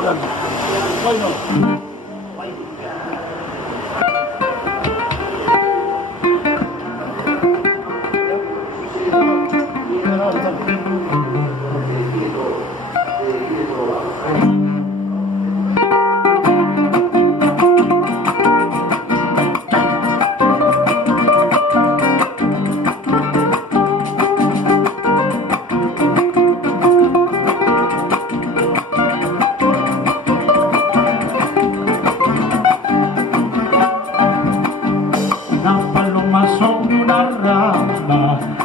Bueno.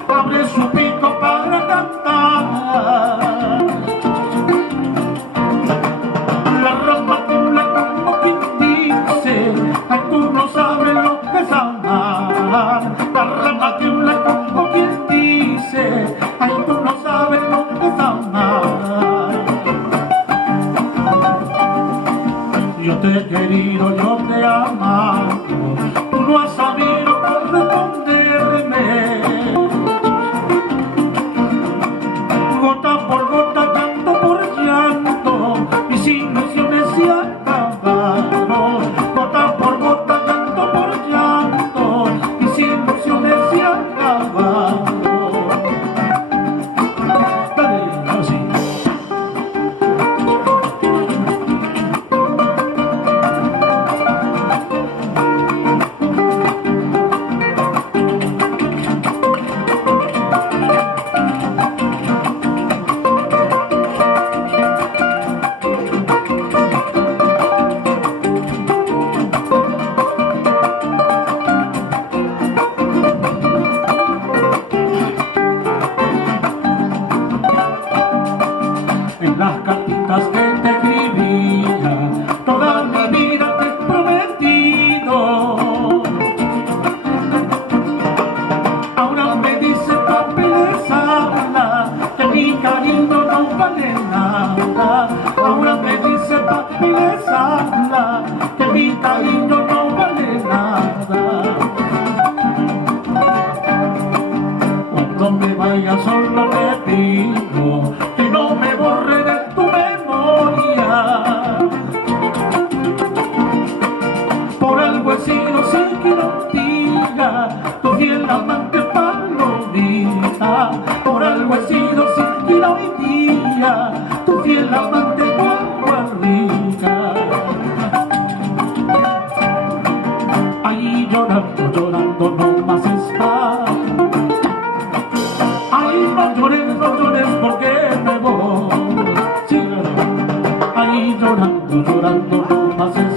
Abre su pico para cantar. La rama tula como quien dice, ay, tú no sabes lo que es amar. La rama tula como quien dice, ay, tú no sabes lo que es amar. Yo te he querido, yo te he amado, tú no has sabido corresponderme. Gota por gota, llanto por llanto, mis ilusiones se acabaron. Gota por gota, llanto por llanto, mis ilusiones se acabaron. Dale, así. En las cartitas que te escribía, toda mi vida te he prometido. Ahora me dice papeles habla, que mi cariño no vale nada. Ahora me dice papeles habla, que mi cariño no vale nada. Cuando me vaya solo te pido que no me borre de tu memoria. Por algo he sido sin que lo diga, tu fiel amante palomita. Por algo he sido sin que lo diga, tu fiel amante guaguarrica. Ahí llorando, llorando no más está. Ay, no llores porque me voy. Sí, ahí llorando, llorando no más está.